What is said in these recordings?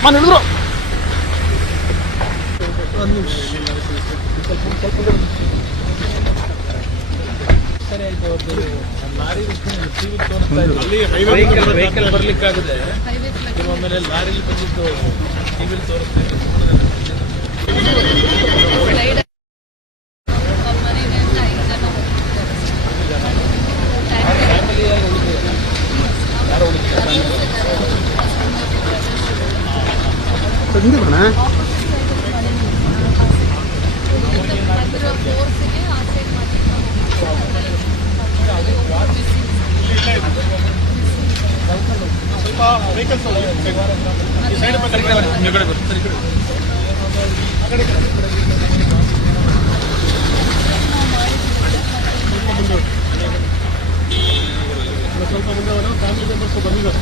ಸಾಮಾನು ಹೇಳಿದ್ರು. ಸರಿ ಆಯ್ತು. ಅವ್ರದ್ದು ಲಾರಿ ವೆಹಿಕಲ್ ಬರ್ಲಿಕ್ಕಾಗದೆ ಆಮೇಲೆ ಲಾರಿಲಿ ಬಂದಿದ್ದು ಟಿವಿಲಿ ತೋರಿಸ್ತಾ ಇದ್ರು. ಸ್ವಲ್ಪ ಮುಂದೆ ಫ್ಯಾಮಿಲಿ ಮೆಂಬರ್ಸ್ ಬಂದಿದ್ದಾರೆ.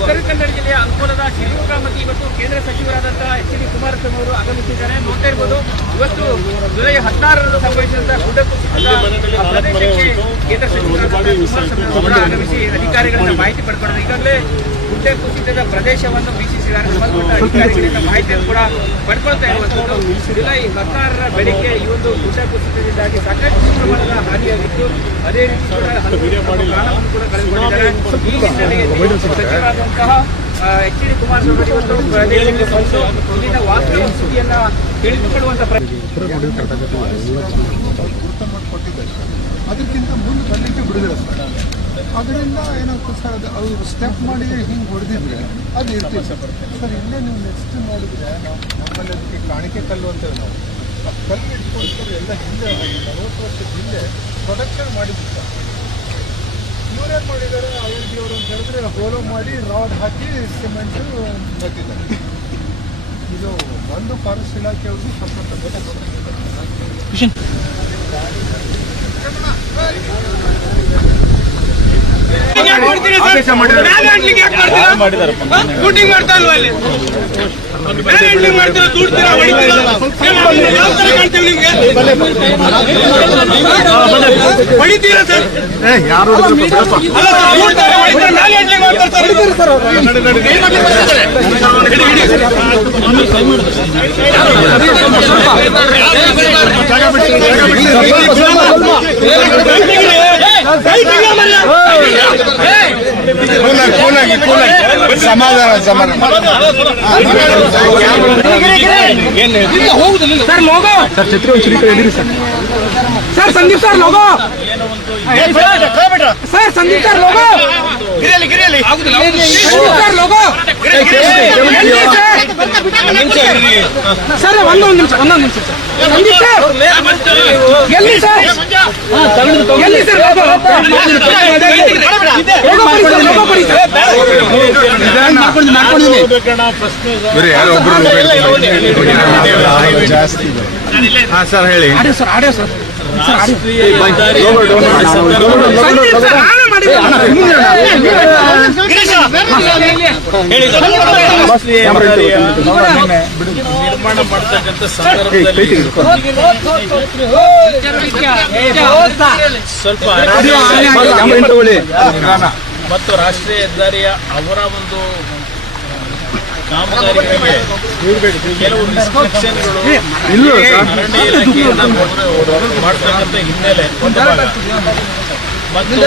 ಉತ್ತರ ಕನ್ನಡ ಜಿಲ್ಲೆಯ ಅಂಕೋಲದ ಶಿವಮೊಗ್ಗ ಇವತ್ತು ಕೇಂದ್ರ ಸಚಿವರಾದಂತಹ ಎಚ್.ಡಿ. ಕುಮಾರಸ್ವಾಮಿ ಅವರು ಆಗಮಿಸಿದ್ದಾರೆ. ನೋಡ್ತಾ ಇರಬಹುದು, ಇವತ್ತು ಜುಲೈ 16ರಂದು ಸಂಭವಿಸಿದಂತಹ ಗುಡ್ಡ ಕುಸಿತದ ಪ್ರದೇಶಕ್ಕೆ ಕೇಂದ್ರ ಸಚಿವರಾದಂತಹ ಕುಮಾರಸ್ವಾಮಿ ಅವರು ಕೂಡ ಆಗಮಿಸಿ ಅಧಿಕಾರಿಗಳಿಂದ ಮಾಹಿತಿ ಪಡ್ಕೊಂಡಿದ್ದಾರೆ. ಈಗಾಗಲೇ ಗುಡ್ಡ ಕುಸಿತದ ಪ್ರದೇಶವನ್ನು ವೀಕ್ಷಿಸಿದ್ದಾರೆ. ಸಂಬಂಧಪಟ್ಟ ಅಧಿಕಾರಿಗಳಿಂದ ಮಾಹಿತಿಯನ್ನು ಕೂಡ ಪಡ್ಕೊಳ್ತಾ ಇರುವಂತದ್ದು. ಜುಲೈ 16ರ ಬೆಳಿಗ್ಗೆ ಈ ಒಂದು ಗುಡ್ಡ ಕುಸಿತದಿಂದಾಗಿ ಸಾಕಷ್ಟು ಪ್ರಮಾಣದ ಹಾನಿಯಾಗಿತ್ತು. ಅದೇ ರೀತಿ ಕೂಡ ಪ್ರಾಣವನ್ನು ಕೂಡ ಕಳೆದುಕೊಂಡಿದ್ದಾರೆ. ಈ ಹಿನ್ನೆಲೆಯಲ್ಲಿ ಸಚಿವರಾದಂತಹ ಎಚ್.ಡಿ. ಕುಮಾರಸ್ವಾಮಿ ಇವತ್ತು ಪ್ರದೇಶಕ್ಕೆ ಬಂದು ಇಲ್ಲಿನ ವಾಸ್ತವ ಸ್ಥಿತಿಯನ್ನ ತಿಳಿದುಕೊಳ್ಳುವಂತ ಅದಕ್ಕಿಂತ ಮುಂದೆ ಬರಲಿಕ್ಕೆ ಬಿಡುದಿಲ್ಲ ಸರ್. ಅದರಿಂದ ಏನಾಗ್ತದೆ ಸರ್, ಅವರು ಸ್ಟೆಪ್ ಮಾಡಿ ಹಿಂಗೆ ಹೊಡೆದಿದ್ರೆ ಅದು ಇರ್ತೀವಿ ಸರ್. ಇಲ್ಲೇ ನೀವು ನೆಕ್ಸ್ಟ್ ನೋಡಿದ್ರೆ ನಮ್ಮಲ್ಲಿ ಅದಕ್ಕೆ ಕಾಣಿಕೆ ಕಲ್ಲು ಅಂತೇಳಿ ನಾವು ಆ ಕಲ್ಲು ಇಟ್ಕೊಂಡು ಎಲ್ಲ ಹಿಂದೆ 40 ವರ್ಷದ ಹಿಂದೆ ಪ್ರೊಡಕ್ಷನ್ ಮಾಡಿದ್ರು ಸರ್. ಇವರೇನು ಮಾಡಿದ್ದಾರೆ ILD ಅವರು ಅಂತ ಹೇಳಿದ್ರೆ ಹೋಲೋ ಮಾಡಿ ರಾಡ್ ಹಾಕಿ ಸಿಮೆಂಟು ಹಾಕಿದ್ದಾರೆ. ಇದು ಒಂದು ಫಾರೆಸ್ಟ್ ಇಲಾಖೆಯವ್ರಿಗೆ ಸ್ವಲ್ಪ ಮಾಡಿದ್ದಾರೆ. ಯಾರು ಸಮಾಧಾನ ಸರ್ ಲೋಗೋ ಸರ್ ಛತ್ರಿ ಒಂದು ಶ್ರೀಕರ ಎದಿರಿ sir sir Sandeep sir logo sir Sandeep sir logo sir logo sir ಒಂದೊಂದು ನಿಮಿಷ ಸಂದೀಪ್ ಸರ್ ಎಲ್ಲಿ ಸರ್ ಎಲ್ಲಿ ಸರ್ ಲೋಗೋ ಲೋಗೋ ಕೊಡಿ ಜಾಸ್ತಿ ಸರ್ ಹೇಳಿ ಆಡಿಯೋ ಸರ್ ಆಡಿಯೋ ಸರ್ ರಾಷ್ಟ್ರೀಯ ಹೆದ್ದಾರಿ ನಿರ್ಮಾಣ ಮಾಡ್ತಕ್ಕಂಥ ಸಂದರ್ಭದಲ್ಲಿ ಸ್ವಲ್ಪ ಮತ್ತು ರಾಷ್ಟ್ರೀಯ ಹೆದ್ದಾರಿಯ ಅವರ ಒಂದು ಕಾಮಗಾರಿಗಳಿಗೆ ಕೆಲವು ರಿಸ್ಟ್ರಿಕ್ಷನ್ಗಳು ಅರಣ್ಯ ಇಲಾಖೆಯಿಂದ ಮಾಡ್ತಕ್ಕಂಥ ಹಿನ್ನೆಲೆ ಒಂದು ಭಾಗ ಮತ್ತು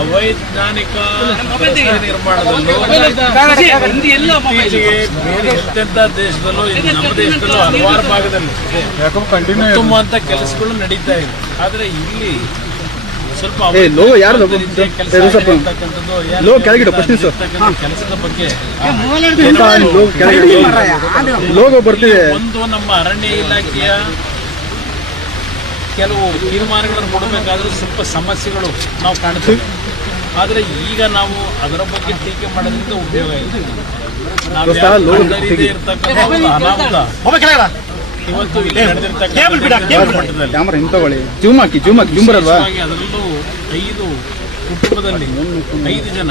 ಅವೈಜ್ಞಾನಿಕ ನಿರ್ಮಾಣದಲ್ಲೂ ಇತ್ತೀಚೆಗೆ ಬೇರೆ ಎಂತೆಂಥ ದೇಶದಲ್ಲೂ ನಮ್ಮ ದೇಶದಲ್ಲೂ ಹಲವಾರು ಭಾಗದಲ್ಲಿ ಉತ್ತಮ ಅಂತ ಕೆಲಸಗಳು ನಡೀತಾ ಇದೆ. ಆದರೆ ಇಲ್ಲಿ ಸ್ವಲ್ಪ ಕೆಲಸದ ಬಗ್ಗೆ ಒಂದು ನಮ್ಮ ಅರಣ್ಯ ಇಲಾಖೆಯ ಕೆಲವು ತೀರ್ಮಾನಗಳನ್ನು ಕೊಡಬೇಕಾದ್ರೂ ಸ್ವಲ್ಪ ಸಮಸ್ಯೆಗಳು ನಾವು ಕಾಣ್ತೇವೆ. ಆದರೆ ಈಗ ನಾವು ಅದರ ಬಗ್ಗೆ ಟೀಕೆ ಮಾಡೋದ್ರಿಂದ ಉಪಯೋಗ ಇದೆ. ನಾವು ಇರ್ತಕ್ಕಂಥ ಒಂದು ಅನಾಹುತ ಇವತ್ತು ಇಲ್ಲಿ ಅದರಲ್ಲೂ 5 ಕುಟುಂಬದಲ್ಲಿ 5 ಜನ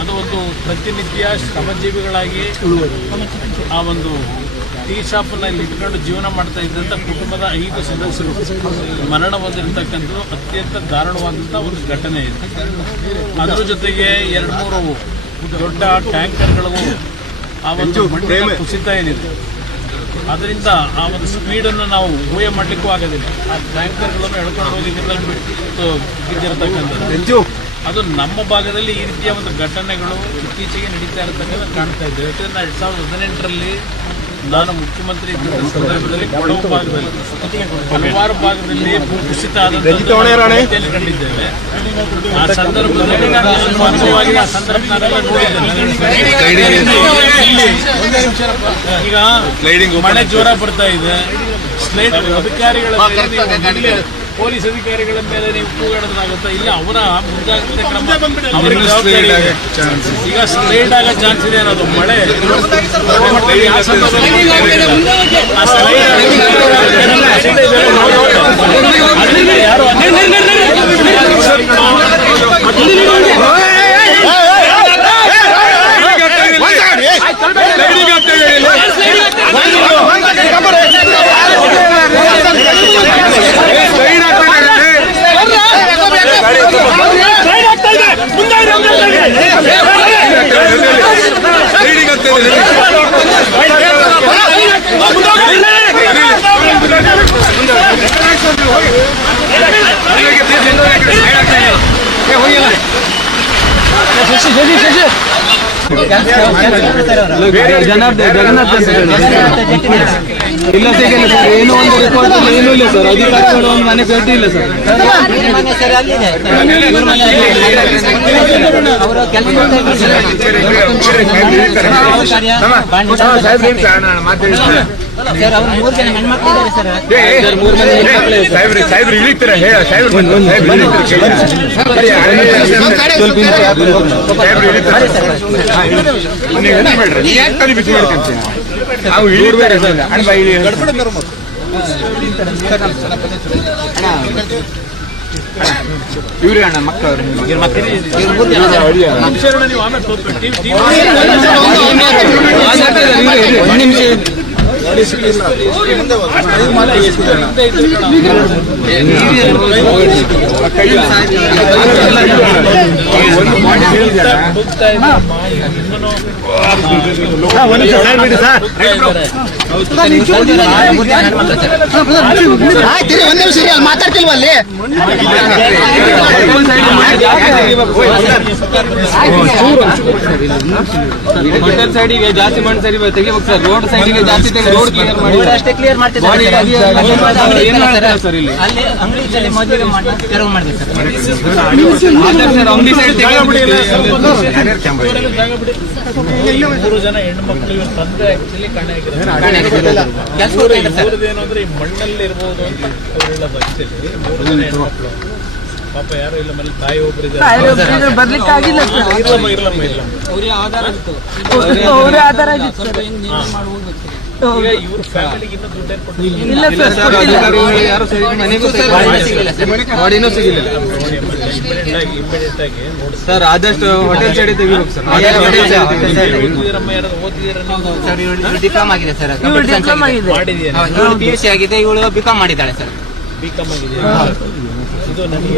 ಅದು ಒಂದು ಪ್ರತಿನಿತ್ಯ ಶ್ರಮಜೀವಿಗಳಾಗಿ ಆ ಒಂದು ಟೀ ಶಾಪ್ನಲ್ಲಿ ಇಟ್ಕೊಂಡು ಜೀವನ ಮಾಡ್ತಾ ಇದ್ದಂಥ ಕುಟುಂಬದ 5 ಸದಸ್ಯರು ಮರಣ ಹೊಂದಿರತಕ್ಕಂಥದ್ದು ಅತ್ಯಂತ ದಾರುಣವಾದಂಥ ಒಂದು ಘಟನೆ ಇದೆ. ಅದರ ಜೊತೆಗೆ 2-3 ದೊಡ್ಡ ಟ್ಯಾಂಕರ್ಗಳು ಆ ಒಂದು ಮಣ್ಣಿನ ಕುಸಿತ ಏನಿದೆ ಅದರಿಂದ ಆ ಒಂದು ಸ್ಪೀಡನ್ನು ನಾವು ಊಹೆ ಮಾಡಲಿಕ್ಕೂ ಆಗೋದಿಲ್ಲ. ಆ ಟ್ಯಾಂಕರ್ಗಳನ್ನು ಎಳ್ಕೊಂಡು ಹೋಗಿ ನೀರಲ್ಲಿ ಬಿದ್ದಿರತಕ್ಕಂಥದ್ದು ಅದು ನಮ್ಮ ಭಾಗದಲ್ಲಿ ಈ ರೀತಿಯ ಒಂದು ಘಟನೆಗಳು ಇತ್ತೀಚೆಗೆ ನಡೀತಾ ಇರತಕ್ಕಂಥ ಕಾಣ್ತಾ ಇದ್ದೇವೆ. ಯಾಕಂದರೆ 2018ರಲ್ಲಿ ನಾನು ಮುಖ್ಯಮಂತ್ರಿ ಇದ್ದ ಸಂದರ್ಭದಲ್ಲಿ ಕೊಡಗು ಭಾಗದಲ್ಲಿ ಹಲವಾರು ಭಾಗದಲ್ಲಿ ಭೂಕುಸಿತ ಆದಂತೆ ಕಂಡಿದ್ದೇವೆ. ಆ ಸಂದರ್ಭದಲ್ಲಿ ವಾಸ್ತವವಾಗಿ ಆ ಸಂದರ್ಭ ನಾನೆಲ್ಲ ನೋಡಿದ್ದೇನೆ. ಈಗ ಮಳೆ ಜೋರ ಬರ್ತಾ ಇದೆ. ಸ್ಲೈಡ್ ಅಧಿಕಾರಿಗಳ ಪೊಲೀಸ್ ಅಧಿಕಾರಿಗಳ ಮೇಲೆ ನೀವು ಕೂಗಾಡೋದಾಗುತ್ತಾ? ಇಲ್ಲ, ಅವರ ಮುಂಜಾಗ್ರತೆ ಕ್ರಮ ಅವರಿಗೆ ಜವಾಬ್ದಾರಿ ಇದೆ. ಈಗ ಸ್ಲೈಡ್ ಆಗೋ ಚಾನ್ಸ್ ಇದೆ ಅನ್ನೋದು ಮಳೆ ಯಾರು ಜಗನ್ನಾಥ್ ಇಲ್ಲ ಸಿಗಲ್ಲ ಸರ್. ಏನೋ ಒಂದು ರಿಪೋರ್ಟ್ ಏನೂ ಇಲ್ಲ ಸರ್. ಅಧಿಕಾರಿಗಳು ಒಂದು ಮನೆ ಭೇಟಿ ಇಲ್ಲ ಸರ್. ಸಾಹೇಬ್ರು ಇಳಿತಾರೆ ನಾವು ಇಳಿಬೇಡ ಇವ್ರಿ ಅಣ್ಣ ಮಕ್ಕಳು ನೀವು ಆಮೇಲೆ ತೋರ್ಸ್ಬಿಟ್ಟು ಒಂದು ನಿಮಿಷ ಮಾತಾಡ್ತಿಲ್ವ ಅಲ್ಲಿ ಹೋಟೆಲ್ ಸೈಡಿಗೆ ಜಾಸ್ತಿ ಮಣ್ಣು ಸರಿ ತೆಗಿಬೇಕು ಸರ್. ರೋಡ್ ಸೈಡಿಗೆ ಜಾಸ್ತಿ ತೆಗಿ ರೋಡ್ ಕ್ಲಿಯರ್ ಮಾಡಿ ಅಷ್ಟೇ ಕ್ಲಿಯರ್ ಮಾಡ್ತಿದ್ದಾರೆ ಸರ್ ಇಲ್ಲಿ ಅಲ್ಲಿ ಅಂಗಡಿ ಮೊದಲಿಗೆ ತೆರವು ಮಾಡಿದೆ ಸರ್. ಸರ್ ಅಂಗಡಿ ಸೈಡ್ ಮೂರು ಜನ ಹೆಣ್ಮಕ್ಳು ಇವ್ರ ತಂದೆ ಆಕ್ಚುಲಿ ಏನು ಅಂದ್ರೆ ಈ ಮಣ್ಣಲ್ಲಿ ಇರ್ಬೋದು ಅಂತ ಅವ್ರು ಹೇಳೋದು ಆಕ್ಚುಲಿ. ಮೂರು ಜನ ಹೆಣ್ಮಕ್ಳು ಪಾಪ ಯಾರು ಇಲ್ಲ ಮನೇಲಿ ತಾಯಿ ಒಬ್ರು ಬರ್ಲಿಕ್ಕೆ ಆಗಿಲ್ಲ ಇರ್ಲಮ್ಮ ಈಗ ಇವ್ರ ಫ್ಯಾಮಿಲಿಗೆ ಇನ್ನೂ ದುಡ್ಡೇನು ಕೊಟ್ಟಿಲ್ಲ. ಇಲ್ಲ ಸರ್ ಅಧಿಕಾರಿಗಳು ಯಾರು ಸರಿ ಮನೆಗೂ ಬಾಡಿನೂ ಸಿಗಿಲ್ಲ ಇಮಿಡಿಯೇಟ್ ಆಗಿ ನೋಡಿ ಸರ್. ಆದಷ್ಟು ಹೋಟೆಲ್ ಸೈಡ್ ತೆಗಿಬೇಕು ಸರ್. ಓದ್ತಿದ್ದೀರಮ್ಮ ಯಾರಾದ್ರು ಓದ್ತಿದ್ದೀರ ಸರ್ ಇವಳು ಡಿಪ್ಲೊಮಾ ಆಗಿದೆ ಸರ್. ಡಿಪ್ಲೊಮಾ ಆಗಿದೆ. ಮಾಡಿದೀನಿ ಇವಳು PUC ಆಗಿದೆ, ಇವಳು ಬಿಕಾಮ್ ಮಾಡಿದ್ದಾಳೆ ಸರ್. ಬಿಕಾಮ್ ಆಗಿದೆ. ಇದು ನನಗೆ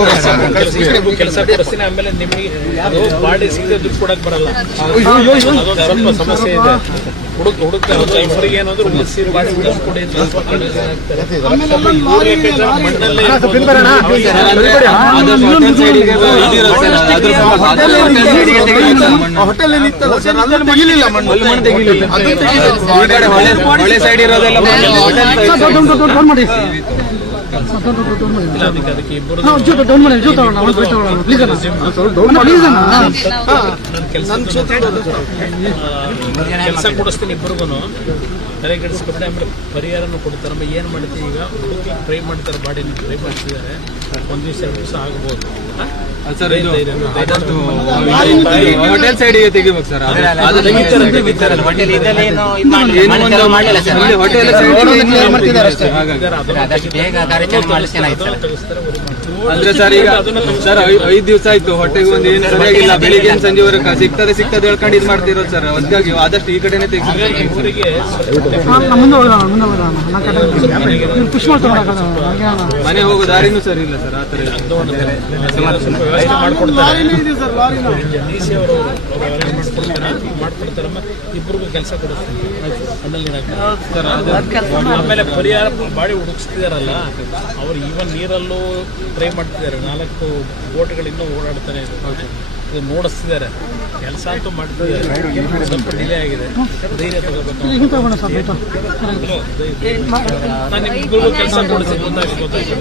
ಒಂದು ಕೆಲಸ ಕೆಲಸ ಕೊಡಿಸ್ತೀನಿ. ಆಮೇಲೆ ನಿಮಗೆ ಅದು ಬಾಡಿ ಸಿಗದೆ ದುಡ್ಡು ಕೊಡಕ್ ಬರಲ್ಲ, ಅದೊಂದು ಸ್ವಲ್ಪ ಸಮಸ್ಯೆ ಇದೆ. ಹುಡುಕ ಇಬ್ಬರಿಗೆ ಏನಾದ್ರು ಉಳಿಸಿ ಬಾಡಿ ಕೊಡಿ ಅಂತ ಮಣ್ಣಲ್ಲೇ ಹೋಟೆಲ್ ಇತ್ತಲ್ಲ ಸರ್, ಅಲ್ಲಿ ತೆಗಿಲಿಲ್ಲ ಮಣ್ಣು ತೆಗಿಲಿಲ್ಲ. ಹೊಳೆ ಸೈಡ್ ಇರೋದೆಲ್ಲ ಅದಕ್ಕೆ ಇಬ್ಬರು ಕೆಲಸ ಕೊಡಿಸ್ತೀನಿ ಇಬ್ಬರಿಗೂ ತಲೆ ಕೆಡಿಸ್ಕೊಟ್ಟೆ. ಆಮೇಲೆ ಪರಿಹಾರನೂ ಕೊಡ್ತಾರೆ. ಏನ್ ಮಾಡ್ತೀವಿ ಈಗ ಹುಡುಗಿ ಟ್ರೈ ಮಾಡ್ತಾರೆ, ಬಾಡಿನ ಟ್ರೈ ಮಾಡ್ತಿದ್ದಾರೆ. ಒಂದ್ ದಿವಸ 2 ದಿವಸ ಆಗ್ಬೋದು ಸರ್. ಹೋಟೆಲ್ ಸೈಡಿಗೆ ತೆಗಿಬೇಕು ಸರ್. ಹೋಟೆಲ್ ಇದರಲ್ಲಿ ಮಾಡಲಿಲ್ಲ ಸರ್. ಹೋಟೆಲ್ ಆದಷ್ಟು ಬೇಗ ಕಾರ್ಯಾಚರಣೆ ಮಾಡಿಸ್ತಾನೆ ಆಯ್ತು ಸರ್. ಅಂದ್ರೆ ಸರ್ ಈಗ ಸರ್ 5 ದಿವಸ ಆಯ್ತು ಹೊಟ್ಟೆಗೆ ಒಂದು ಏನು ಸರಿಯಾಗಿಲ್ಲ. ಬೆಳಿಗ್ಗೆ ಸಂಜೆವರೆಗೆ ಸಿಗ್ತದೆ ಹೇಳ್ಕೊಂಡು ಇದು ಮಾಡ್ತಿರೋದು ಸರ್. ಅದಕ್ಕಾಗಿ ಆದಷ್ಟು ಈ ಕಡೆನೆ ತೆಗಿಸಿ. ಊರಿಗೆ ಮನೆ ಹೋಗೋ ದಾರಿನೂ ಸರಿ ಇಲ್ಲ ಸರ್. ಆ ತರ ವ್ಯವಸ್ಥೆ ಮಾಡ್ಕೊಡ್ತಾರೆ. DC ಅವರು ಮಾಡ್ಕೊಡ್ತಾರಮ್ಮ. ಇಬ್ಬರಿಗೂ ಕೆಲಸ ಕೊಡಿಸ್ತೀನಿ. ಆಮೇಲೆ ಪರಿಹಾರ ಬಾಡಿ ಹುಡುಕಿಸ್ತಿದಾರಲ್ಲ ಅವ್ರು ಈವನ್ ನೀರಲ್ಲೂ ಟ್ರೈ ಮಾಡ್ತಿದ್ದಾರೆ. 4 ಬೋಟ್ಗಳು ಇನ್ನೂ ಓಡಾಡ್ತಾನೆ ಇದು ನೋಡಿಸ್ತಿದ್ದಾರೆ. ಕೆಲಸ ಅಂತೂ ಮಾಡ್ತಿದ್ದಾರೆ. ಸ್ವಲ್ಪ ಡಿಲೇ ಆಗಿದೆ. ಧೈರ್ಯ ತಗೋಬೇಕು. ನಾನು ನಿಮ್ಗೂ ಕೆಲಸ ಕೊಡಿಸಿ ಗೊತ್ತಾಗಿದೆ.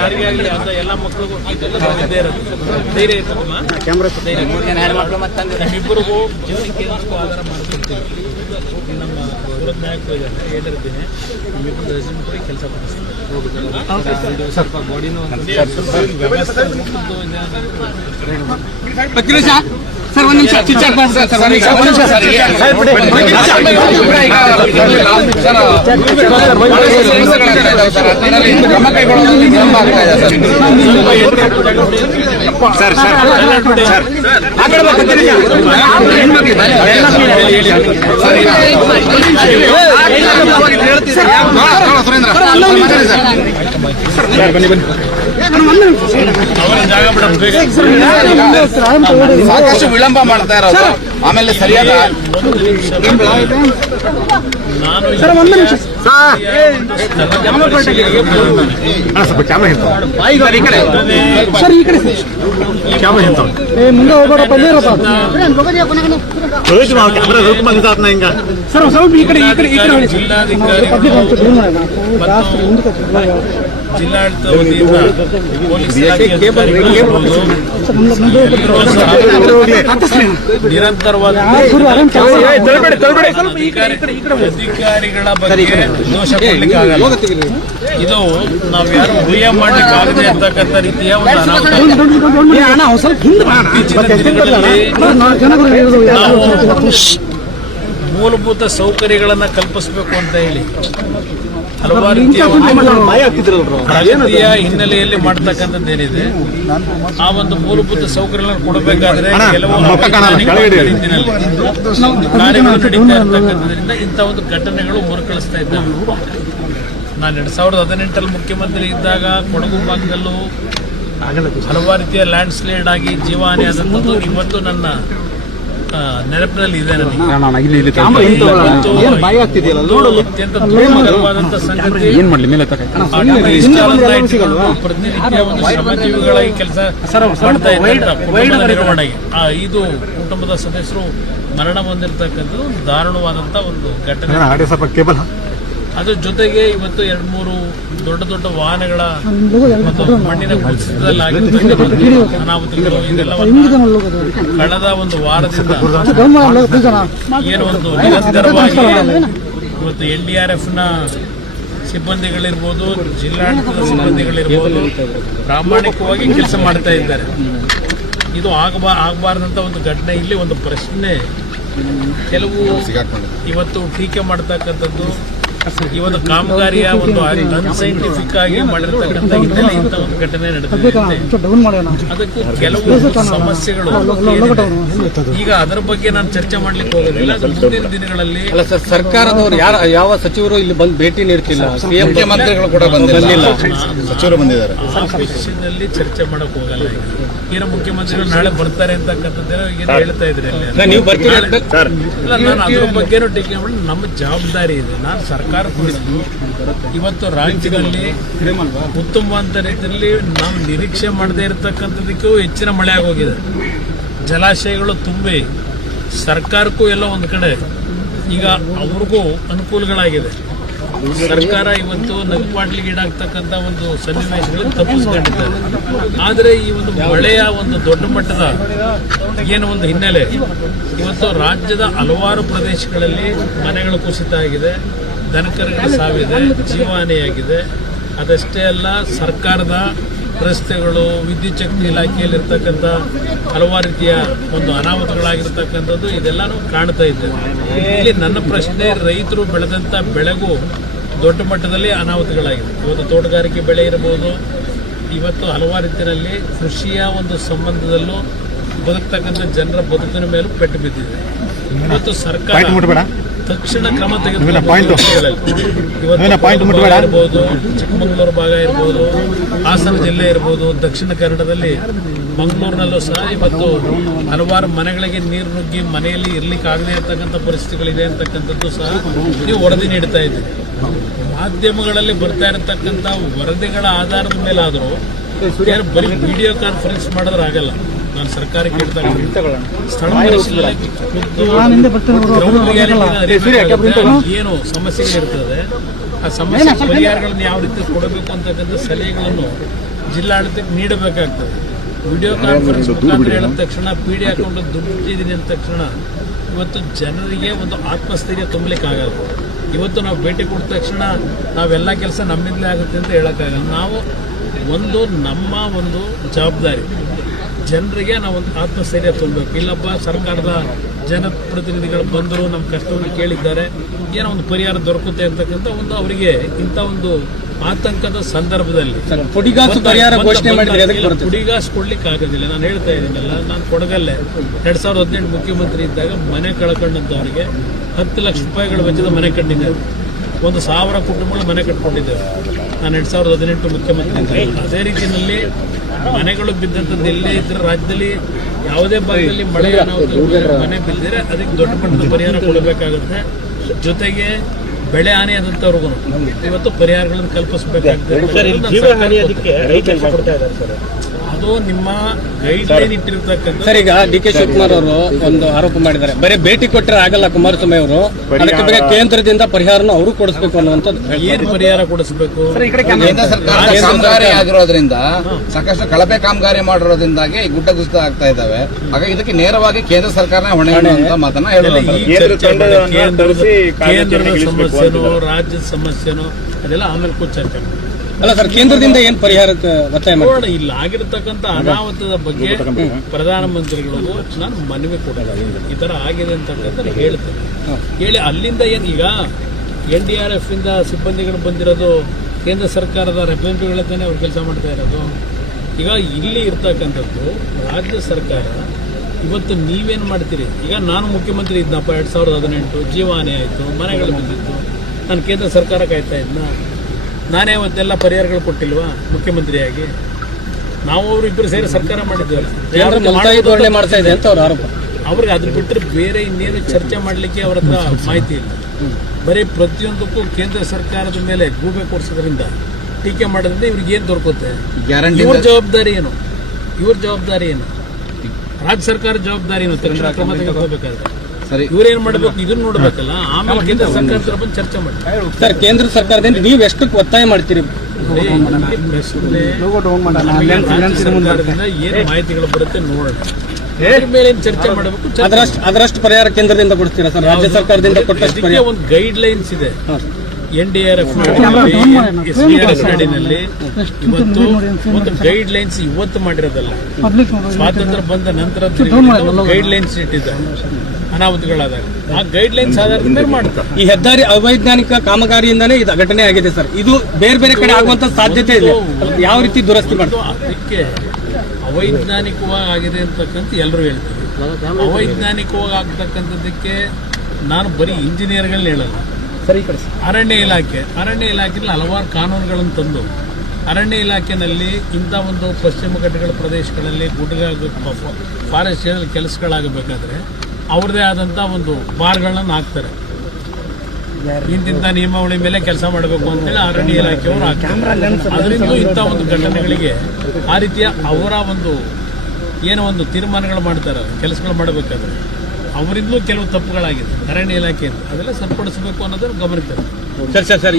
ಯಾರಿಗೆ ಆಗಲಿ ಅಂತ ಎಲ್ಲ ಮಕ್ಕಳಿಗೂ ಇದೇ ಇರುತ್ತೆ. ಧೈರ್ಯ ಇರ್ತದಮ್ಮ. ನಮ್ಮಿಬ್ಬರಿಗೂ ಜೀವನಕ್ಕೆ ಆಧಾರ ಮಾಡ್ಕೊಡ್ತೀವಿ. ನಮ್ಮ ಸೂರತ್ ನಾಯಕರು ಇದ್ದಾರೆ, ಹೇಳಿರ್ತೀನಿ. ನಿಮ್ಮಿಬ್ಬರು ರೆಸ್ಯೂಮ್ ಕೊಡಿ, ಕೆಲಸ ಕೊಡಿಸ್ತೀವಿ. ಸ್ವಲ್ಪ ಬಾಡಿನೂ ವ್ಯವಸ್ಥೆ ಸರ್. ಒಂದು ನಿಮಿಷ ಚಿಚ್ಚಾಕ್ ಸರ್. ಸಾಕಷ್ಟು ವಿಳಂಬ ಮಾಡ್ತಾ ಇರೋದು. ಆಮೇಲೆ ಸರಿಯಾದ ಮುಂದೆ ಹೋಗೋಣ ಬಂದಿರಪ್ಪ ಸರ್. ಸ್ವಲ್ಪ ಈ ಕಡೆ ಜಿಲ್ಲಾಧಿಕಾರಿ ಜಿಲ್ಲಾಡಳಿತ ವತಿಯಿಂದ ಪೊಲೀಸ್ ಇಲಾಖೆ ಅಧಿಕಾರಿಗಳಿರ್ಬೋದು, ನಿರಂತರವಾದ ಅಧಿಕಾರಿಗಳ ಬಗ್ಗೆ ದೋಷ ಕೊಡ್ಲಿಕ್ಕೆ ಆಗಲ್ಲ. ಇದು ನಾವು ಯಾರು ಊಹೆ ಮಾಡ್ಲಿಕ್ಕೆ ಆಗದೆ ಇರ್ತಕ್ಕಂಥ ರೀತಿಯ ಒಂದು ಅನಾಹುತ. ಇತ್ತೀಚಿನ ದಿನಗಳಲ್ಲಿ ನಾವು ಮೂಲಭೂತ ಸೌಕರ್ಯಗಳನ್ನ ಕಲ್ಪಿಸಬೇಕು ಅಂತ ಹೇಳಿ ಹಲವಾರು ರೀತಿಯ ಪ್ರಗತಿಯ ಹಿನ್ನೆಲೆಯಲ್ಲಿ ಮಾಡ್ತಕ್ಕಂಥದ್ದೇನಿದೆ, ಆ ಒಂದು ಮೂಲಭೂತ ಸೌಕರ್ಯಗಳನ್ನು ಕೊಡಬೇಕಾದ್ರೆ ಕೆಲವು ಕಾರ್ಯಗಳು ನಡೀತಾ ಇರ್ತಕ್ಕಂಥದ್ರಿಂದ ಇಂಥ ಒಂದು ಘಟನೆಗಳು ಮರುಕಳಿಸ್ತಾ ಇದ್ದಾವೆ. ನಾನು 2018 ಮುಖ್ಯಮಂತ್ರಿ ಇದ್ದಾಗ ಕೊಡಗು ಭಾಗದಲ್ಲೂ ಹಲವಾರು ರೀತಿಯ ಲ್ಯಾಂಡ್ ಸ್ಲೈಡ್ ಆಗಿ ಜೀವಹಾನಿ ಆದಂಥದ್ದು ಇವತ್ತು ನನ್ನ ನೆನಪಿನಲ್ಲಿ ಇದೆ. ಅತ್ಯಂತ ದುಃಖಕರವಾದಂಥ ಸಂಗತಿ, ಪ್ರತಿನಿತ್ಯ ಒಂದು ಶ್ರಮಜೀವಿಗಳಾಗಿ ಕೆಲಸ ಮಾಡ್ತಾ ಇದ್ದಂಥ ಕುಟುಂಬದ ನಿರ್ವಹಣೆಗೆ 5 ಕುಟುಂಬದ ಸದಸ್ಯರು ಮರಣ ಹೊಂದಿರತಕ್ಕಂಥದ್ದು ದಾರುಣವಾದಂಥ ಒಂದು ಘಟನೆ. ಅದ್ರ ಜೊತೆಗೆ ಇವತ್ತು 2-3 ದೊಡ್ಡ ದೊಡ್ಡ ವಾಹನಗಳ ಮತ್ತು ಮಣ್ಣಿನ ಕುಸಿತದಲ್ಲಿ ಆಗಿರ್ತಕ್ಕಂಥ ಅನಾಹುತಗಳು ಇದೆಲ್ಲವನ್ನ ಕಳೆದ ಒಂದು ವಾರದಿಂದ ಏನು ಒಂದು ನಿರಂತರವಾಗಿ ಇವತ್ತು NDRF ನ ಸಿಬ್ಬಂದಿಗಳಿರ್ಬೋದು, ಜಿಲ್ಲಾಡಳಿತದ ಸಿಬ್ಬಂದಿಗಳಿರ್ಬೋದು ಪ್ರಾಮಾಣಿಕವಾಗಿ ಕೆಲಸ ಮಾಡ್ತಾ ಇದ್ದಾರೆ. ಇದು ಆಗಬಾರ್ದಂತ ಒಂದು ಘಟನೆ. ಇಲ್ಲಿ ಒಂದು ಪ್ರಶ್ನೆ, ಕೆಲವು ಇವತ್ತು ಟೀಕೆ ಮಾಡ್ತಕ್ಕಂಥದ್ದು, ಈ ಒಂದು ಕಾಮಗಾರಿಯ ಒಂದು ಅನ್ಸೈಂಟಿಫಿಕ್ ಆಗಿ ಮಾಡಿರ್ತಕ್ಕಂಥ ಹಿನ್ನೆಲೆ ಇಂಥ ಒಂದು ಘಟನೆ ನಡೆದಿದೆ. ಅದಕ್ಕೂ ಕೆಲವು ಸಮಸ್ಯೆಗಳು ಏನಿದೆ, ಈಗ ಅದರ ಬಗ್ಗೆ ನಾನು ಚರ್ಚೆ ಮಾಡ್ಲಿಕ್ಕೆ ಹೋಗೋದಿಲ್ಲ. ಅದು ಮುಂದಿನ ದಿನಗಳಲ್ಲಿ ಸರ್ಕಾರದವರು ಯಾವ ಸಚಿವರು ಇಲ್ಲಿ ಬಂದು ಭೇಟಿ ನೀಡ್ತಿಲ್ಲ, ಮುಖ್ಯಮಂತ್ರಿಗಳು ಕೂಡ ಬಂದಿಲ್ಲ, ಸಚಿವರು ಬಂದಿದ್ದಾರೆ. ಆ ವಿಷಯದಲ್ಲಿ ಚರ್ಚೆ ಮಾಡಕ್ ಹೋಗಲ್ಲ. ಏನೋ ಮುಖ್ಯಮಂತ್ರಿಗಳು ನಾಳೆ ಬರ್ತಾರೆ ಅಂತಕ್ಕಂಥದ್ದೇನೋ ಏನು ಹೇಳ್ತಾ ಇದ್ರಿ ಅಲ್ಲಿ, ನೀವು ಬರ್ತೀರಿ? ನಾನು ಅದ್ರ ಬಗ್ಗೆನೂ ಟೀಕೆ ಮಾಡಿ ನಮ್ಮ ಜವಾಬ್ದಾರಿ ಇದೆ. ನಾನು ಸರ್ಕಾರ ಕುರಿತು ಇವತ್ತು ರಾಜ್ಯದಲ್ಲಿ ಉತ್ತಮವಾದ ರೀತಿಯಲ್ಲಿ ನಾವು ನಿರೀಕ್ಷೆ ಮಾಡದೇ ಇರತಕ್ಕಂಥದಕ್ಕೂ ಹೆಚ್ಚಿನ ಮಳೆ ಆಗೋಗಿದೆ. ಜಲಾಶಯಗಳು ತುಂಬಿ ಸರ್ಕಾರಕ್ಕೂ ಎಲ್ಲ ಒಂದು ಕಡೆ ಈಗ ಅವ್ರಿಗೂ ಅನುಕೂಲಗಳಾಗಿದೆ. ಸರ್ಕಾರ ಇವತ್ತು ನಗಪಾಟ್ಲಿಗೆ ಈಡಾಗ್ತಕ್ಕಂಥ ಒಂದು ಸನ್ನಿವೇಶಗಳನ್ನು ತಪ್ಪಿಸ್ಕೊಂಡಿದ್ದಾರೆ. ಆದರೆ ಈ ಒಂದು ಮಳೆಯ ಒಂದು ದೊಡ್ಡ ಮಟ್ಟದ ಏನು ಒಂದು ಹಿನ್ನೆಲೆ, ಇವತ್ತು ರಾಜ್ಯದ ಹಲವಾರು ಪ್ರದೇಶಗಳಲ್ಲಿ ಮನೆಗಳು ಕುಸಿತ ಆಗಿದೆ, ದನಕರುಗಳ ಸಾವಿದೆ, ಜೀವಹಾನಿಯಾಗಿದೆ. ಅದಷ್ಟೇ ಅಲ್ಲ, ಸರ್ಕಾರದ ರಸ್ತೆಗಳು, ವಿದ್ಯುತ್ ಶಕ್ತಿ ಇಲಾಖೆಯಲ್ಲಿರ್ತಕ್ಕಂಥ ಹಲವಾರು ರೀತಿಯ ಒಂದು ಅನಾಹುತಗಳಾಗಿರ್ತಕ್ಕಂಥದ್ದು ಇದೆಲ್ಲಾನು ಕಾಣ್ತಾ ಇದ್ದೇವೆ. ಇಲ್ಲಿ ನನ್ನ ಪ್ರಶ್ನೆ, ರೈತರು ಬೆಳೆದಂಥ ಬೆಳೆಗೂ ದೊಡ್ಡ ಮಟ್ಟದಲ್ಲಿ ಅನಾಹುತಗಳಾಗಿದೆ. ಇವತ್ತು ತೋಟಗಾರಿಕೆ ಬೆಳೆ ಇರಬಹುದು, ಇವತ್ತು ಹಲವಾರು ರೀತಿಯಲ್ಲಿ ಕೃಷಿಯ ಒಂದು ಸಂಬಂಧದಲ್ಲೂ ಬದುಕ್ತಕ್ಕಂಥ ಜನರ ಬದುಕಿನ ಮೇಲೂ ಪೆಟ್ಟು ಬಿದ್ದಿದೆ. ಇವತ್ತು ಸರ್ಕಾರ ತಕ್ಷಣ ಕ್ರಮ ತೆಗೆದುಕೊಂಡು ಇರ್ಬೋದು, ಚಿಕ್ಕಮಗಳೂರು ಭಾಗ ಇರ್ಬೋದು, ಹಾಸನ ಜಿಲ್ಲೆ ಇರ್ಬೋದು, ದಕ್ಷಿಣ ಕನ್ನಡದಲ್ಲಿ ಮಂಗಳೂರಿನಲ್ಲೂ ಸಹ ಇವತ್ತು ಹಲವಾರು ಮನೆಗಳಿಗೆ ನೀರು ನುಗ್ಗಿ ಮನೆಯಲ್ಲಿ ಇರ್ಲಿಕ್ಕೆ ಆಗದೇ ಇರತಕ್ಕಂಥ ಪರಿಸ್ಥಿತಿಗಳಿದೆ ಅಂತಕ್ಕಂಥದ್ದು ಸಹ ನೀವು ವರದಿ ನೀಡ್ತಾ ಇದ್ದೀರಿ. ಮಾಧ್ಯಮಗಳಲ್ಲಿ ಬರ್ತಾ ಇರತಕ್ಕಂಥ ವರದಿಗಳ ಆಧಾರದ ಮೇಲಾದರೂ ಬರೀ ವಿಡಿಯೋ ಕಾನ್ಫರೆನ್ಸ್ ಮಾಡಿದ್ರೆ ಆಗಲ್ಲ. ನಾನು ಸರ್ಕಾರಕ್ಕೆ ಹೇಳ್ತಾ ಸ್ಥಳ ಪರಿಶೀಲನೆ ಏನು ಸಮಸ್ಯೆಗಳಿರ್ತದೆ, ಆ ಸಮಸ್ಯೆ ಪರಿಹಾರಗಳನ್ನು ಯಾವ ರೀತಿ ಕೊಡಬೇಕು ಅಂತಕ್ಕಂಥ ಸಲಹೆಗಳನ್ನು ಜಿಲ್ಲಾಡಳಿತಕ್ಕೆ ನೀಡಬೇಕಾಗ್ತದೆ. ವಿಡಿಯೋ ಕಾನ್ಫರೆನ್ಸ್ ಮುಖಾಂತರ ಹೇಳಿದ ತಕ್ಷಣ PD ಹಾಕೊಂಡು ದುಡ್ಡಿದ್ದೀನಿ ಅಂದ ತಕ್ಷಣ ಇವತ್ತು ಜನರಿಗೆ ಒಂದು ಆತ್ಮಸ್ಥೈರ್ಯ ತುಂಬಲಿಕ್ಕಾಗಲ್ಲ. ಇವತ್ತು ನಾವು ಭೇಟಿ ಕೊಟ್ಟ ತಕ್ಷಣ ನಾವೆಲ್ಲ ಕೆಲಸ ನಮ್ಮಿಂದಲೇ ಆಗುತ್ತೆ ಅಂತ ಹೇಳೋಕ್ಕಾಗಲ್ಲ. ನಾವು ನಮ್ಮ ಒಂದು ಜವಾಬ್ದಾರಿ, ಜನರಿಗೆ ನಾವು ಒಂದು ಆತ್ಮಸ್ಥೈರ್ಯ ತುಂಬಬೇಕು. ಇಲ್ಲಪ್ಪ ಸರ್ಕಾರದ ಜನಪ್ರತಿನಿಧಿಗಳು ಬಂದರು, ನಮ್ಮ ಕಷ್ಟವನ್ನು ಕೇಳಿದ್ದಾರೆ, ಏನೋ ಒಂದು ಪರಿಹಾರ ದೊರಕುತ್ತೆ ಅಂತಕ್ಕಂಥ ಒಂದು ಅವರಿಗೆ ಇಂಥ ಒಂದು ಆತಂಕದ ಸಂದರ್ಭದಲ್ಲಿ ಪುಡಿಗಾಸು ಕೊಡ್ಲಿಕ್ಕೆ ಆಗೋದಿಲ್ಲ. ನಾನು ಹೇಳ್ತಾ ಇದ್ದೀನಲ್ಲ, ನಾನು ಕೊಡಗಲ್ಲೇ 2018 ಮುಖ್ಯಮಂತ್ರಿ ಇದ್ದಾಗ ಮನೆ ಕಳ್ಕೊಂಡಂಥವರಿಗೆ 10 ಲಕ್ಷ ರೂಪಾಯಿಗಳ ವೆಚ್ಚದ ಮನೆ ಕಟ್ಟಿದ್ದೇವೆ. 1,000 ಕುಟುಂಬಗಳು ಮನೆ ಕಟ್ಕೊಂಡಿದ್ದೇವೆ ನಾನು 2018 ಮುಖ್ಯಮಂತ್ರಿ ಇದ್ದಾಗ. ಅದೇ ರೀತಿಯಲ್ಲಿ ಮನೆಗಳು ಬಿದ್ದಂಥದ್ದು ಎಲ್ಲೇ ಇದ್ರೆ ರಾಜ್ಯದಲ್ಲಿ ಯಾವುದೇ ಭಾಗದಲ್ಲಿ ಮಳೆ ಮನೆ ಬಿದ್ದರೆ ಅದಕ್ಕೆ ದೊಡ್ಡ ಮಟ್ಟದ ಪರಿಹಾರ ಕೊಡಬೇಕಾಗುತ್ತೆ. ಜೊತೆಗೆ ಬೆಳೆ ಹಾನಿ ಆದಂತವ್ರಿಗೂ ಇವತ್ತು ಪರಿಹಾರಗಳನ್ನು ಕಲ್ಪಿಸಬೇಕಾಗ್ತದೆ. ಅದು ನಿಮ್ಮ ಗೈಡ್ ಲೈನ್ ಇಟ್ಟಿರ್ತಕ್ಕಂಥ. ಸರ್, ಈಗ ಡಿ ಕೆ ಶಿವಕುಮಾರ್ ಅವರು ಒಂದು ಆರೋಪ ಮಾಡಿದ್ದಾರೆ, ಬರೀ ಭೇಟಿ ಕೊಟ್ಟರೆ ಆಗಲ್ಲ ಕುಮಾರಸ್ವಾಮಿ ಅವರು, ಅದಕ್ಕೆ ಬಗ್ಗೆ ಕೇಂದ್ರದಿಂದ ಪರಿಹಾರನ ಅವರು ಕೊಡಿಸಬೇಕು ಅನ್ನುವಂಥದ್ದು. ಏನ್ ಪರಿಹಾರ ಕೊಡಿಸಬೇಕು? ಕೇಂದ್ರ ಸರ್ಕಾರ ಕಾಮಗಾರಿ ಆಗಿರೋದ್ರಿಂದ ಸಾಕಷ್ಟು ಕಳಪೆ ಕಾಮಗಾರಿ ಮಾಡಿರೋದ್ರಿಂದಾಗಿ ಈ ಗುಡ್ಡ ಕುಸಿತ ಆಗ್ತಾ ಇದ್ದಾವೆ. ಹಾಗಾಗಿ ಇದಕ್ಕೆ ನೇರವಾಗಿ ಕೇಂದ್ರ ಸರ್ಕಾರನೇ ಹೊಣೆ ಅಂತ ಮಾತನ್ನ ಹೇಳೋದು. ಕೇಂದ್ರದ ಸಮಸ್ಯೆನೋ ರಾಜ್ಯದ ಸಮಸ್ಯೆನೋ ಅದೆಲ್ಲ ಆಮೇಲೆ ಕೂತ್ ಚರ್ಚೆ ಮಾಡಿ. ಅಲ್ಲ ಸರ್, ಕೇಂದ್ರದಿಂದ ಏನ್ ಪರಿಹಾರಕ್ಕೆ ಒತ್ತಾಯ ಮಾಡಿ ಇಲ್ಲ ಆಗಿರತಕ್ಕಂತ ಅನಾಹುತದ ಬಗ್ಗೆ ಪ್ರಧಾನಮಂತ್ರಿಗಳಿಗೂ ನಾನು ಮನವಿ ಕೊಡೋದು, ಈ ತರ ಆಗಿದೆ ಅಂತಕ್ಕಂಥ ಹೇಳ್ತೇನೆ. ಹೇಳಿ ಅಲ್ಲಿಂದ ಏನ್ ಈಗ NDRF ಇಂದ ಸಿಬ್ಬಂದಿಗಳು ಬಂದಿರೋದು ಕೇಂದ್ರ ಸರ್ಕಾರದ ರೆಪ್ರೆಸೆಂಟೇಟಿವ್ಗಳೇ ಅವ್ರು ಕೆಲಸ ಮಾಡ್ತಾ ಇರೋದು. ಈಗ ಇಲ್ಲಿ ಇರ್ತಕ್ಕಂಥದ್ದು ರಾಜ್ಯ ಸರ್ಕಾರ. ಇವತ್ತು ನೀವೇನ್ ಮಾಡ್ತೀರಿ? ಈಗ ನಾನು ಮುಖ್ಯಮಂತ್ರಿ ಇದ್ನಪ್ಪ 2018, ಜೀವಹಾನಿ ಆಯಿತು, ಮನೆಗಳು ಬಿದ್ದಿತ್ತು, ನಾನು ಕೇಂದ್ರ ಸರ್ಕಾರ ಕಾಯ್ತಾ ಇದ್ನ. ನಾನೇ ಅವತ್ತೆಲ್ಲ ಪರಿಹಾರಗಳು ಕೊಟ್ಟಿಲ್ವಾ ಮುಖ್ಯಮಂತ್ರಿಯಾಗಿ? ನಾವು ಅವರು ಇಬ್ಬರು ಸೇರಿ ಸರ್ಕಾರ ಮಾಡಿದ್ದೇವೆ. ಮಾಡ್ತಾ ಇದೆ ಅಂತ ಅವ್ರ ಆರೋಪ. ಅವ್ರಿಗೆ ಅದ್ರ ಬಿಟ್ಟರೆ ಬೇರೆ ಇನ್ನೇನು ಚರ್ಚೆ ಮಾಡಲಿಕ್ಕೆ ಅವ್ರ ಹತ್ರ ಮಾಹಿತಿ ಇಲ್ಲ. ಬರೀ ಪ್ರತಿಯೊಂದಕ್ಕೂ ಕೇಂದ್ರ ಸರ್ಕಾರದ ಮೇಲೆ ಗೂಬೆ ಕೊಡಿಸೋದ್ರಿಂದ, ಟೀಕೆ ಮಾಡೋದ್ರಿಂದ ಇವ್ರಿಗೆ ಏನು ದೊರಕುತ್ತೆ? ಇವ್ರ ಜವಾಬ್ದಾರಿ ಏನು? ರಾಜ್ಯ ಸರ್ಕಾರ ಜವಾಬ್ದಾರಿ ಏನು? ತಕ್ಷಣ ಕ್ರಮ ತೆಗೆದುಕೋಬೇಕಾದ್ರೆ ಇವ್ರೇನ್ ಮಾಡಬೇಕು? ಇದನ್ನ ನೋಡ್ಬೇಕಲ್ಲ. ಆಮೇಲೆ ಕೇಂದ್ರ ಸರ್ಕಾರದ ಬಂದು ಚರ್ಚೆ ಮಾಡಿ. ಸರ್, ಕೇಂದ್ರ ಸರ್ಕಾರದಿಂದ ನೀವು ಎಷ್ಟಕ್ಕೆ ಒತ್ತಾಯ ಮಾಡ್ತೀರಿ? ಸರ್ಕಾರದಿಂದ ಏನ್ ಮಾಹಿತಿಗಳು ಬರುತ್ತೆ ನೋಡೋಣ, ಮೇಲೆ ಚರ್ಚೆ ಮಾಡಬೇಕು. ಅದರಷ್ಟು ಪರಿಹಾರ ಕೇಂದ್ರದಿಂದ ಕೊಡ್ತೀರಾ ಸರ್? ರಾಜ್ಯ ಸರ್ಕಾರದಿಂದ ಕೊಟ್ಟಷ್ಟು ಪರಿಹಾರ ಒಂದು ಗೈಡ್ ಲೈನ್ಸ್ ಇದೆ. NDRF ನಾಡಿನಲ್ಲಿ ಇವತ್ತು ಒಂದು ಗೈಡ್ ಲೈನ್ಸ್ ಇವತ್ತು ಮಾಡಿರೋದಲ್ಲ, ಸ್ವಾತಂತ್ರ್ಯ ಬಂದ ನಂತರ ಗೈಡ್ ಲೈನ್ಸ್ ಇಟ್ಟಿದ್ದಾರೆ ಅನಾಹುತಗಳಾದಾಗ. ಆ ಗೈಡ್ ಲೈನ್ಸ್ ಆಧಾರದಿಂದ ಮಾಡ್ತಾರೆ. ಈ ಹೆದ್ದಾರಿ ಅವೈಜ್ಞಾನಿಕ ಕಾಮಗಾರಿಯಿಂದಾನೇ ಇದು ಘಟನೆ ಆಗಿದೆ ಸರ್. ಇದು ಬೇರೆ ಬೇರೆ ಕಡೆ ಆಗುವಂತ ಸಾಧ್ಯತೆ ಇದೆ. ಯಾವ ರೀತಿ ದುರಸ್ತಿ ಮಾಡ್ತಾರೆ? ಅದಕ್ಕೆ ಅವೈಜ್ಞಾನಿಕವಾಗಿ ಆಗಿದೆ ಅಂತಕ್ಕಂಥ ಎಲ್ಲರೂ ಹೇಳ್ತೀವಿ. ಅವೈಜ್ಞಾನಿಕವಾಗಿ ಆಗ್ತಕ್ಕಂಥದ್ದಕ್ಕೆ ನಾನು ಬರೀ ಇಂಜಿನಿಯರ್ಗಳನ್ನ ಹೇಳಲ್ಲ. ಅರಣ್ಯ ಇಲಾಖೆಯಲ್ಲಿ ಹಲವಾರು ಕಾನೂನುಗಳನ್ನು ತಂದು ಅರಣ್ಯ ಇಲಾಖೆಯಲ್ಲಿ ಇಂಥ ಒಂದು ಪಶ್ಚಿಮ ಘಟ್ಟಗಳ ಪ್ರದೇಶಗಳಲ್ಲಿ ಫಾರೆಸ್ಟ್ ಕೆಲಸಗಳಾಗಬೇಕಾದ್ರೆ ಅವ್ರದೇ ಆದಂಥ ಒಂದು ಬಾರ್ಗಳನ್ನು ಹಾಕ್ತಾರೆ. ಇಂತಿಂಥ ನಿಯಮಾವಳಿ ಮೇಲೆ ಕೆಲಸ ಮಾಡಬೇಕು ಅಂತೇಳಿ ಅರಣ್ಯ ಇಲಾಖೆಯವರು ಹಾಕ್ತಾರೆ. ಅದರಿಂದ ಇಂಥ ಒಂದು ಘಟನೆಗಳಿಗೆ ಆ ರೀತಿಯ ಅವರ ಒಂದು ಏನೋ ಒಂದು ತೀರ್ಮಾನಗಳು ಮಾಡ್ತಾರೆ ಕೆಲಸಗಳು ಮಾಡಬೇಕಾದ್ರೆ ಅವರಿಂದಲೂ ಕೆಲವು ತಪ್ಪುಗಳಾಗಿದೆ ಅರಣ್ಯ ಇಲಾಖೆಯಿಂದ. ಅದೆಲ್ಲ ಸರಿಪಡಿಸಬೇಕು ಅನ್ನೋದನ್ನು ಗಮನಿಸ್ತಾರೆ. ಸರ್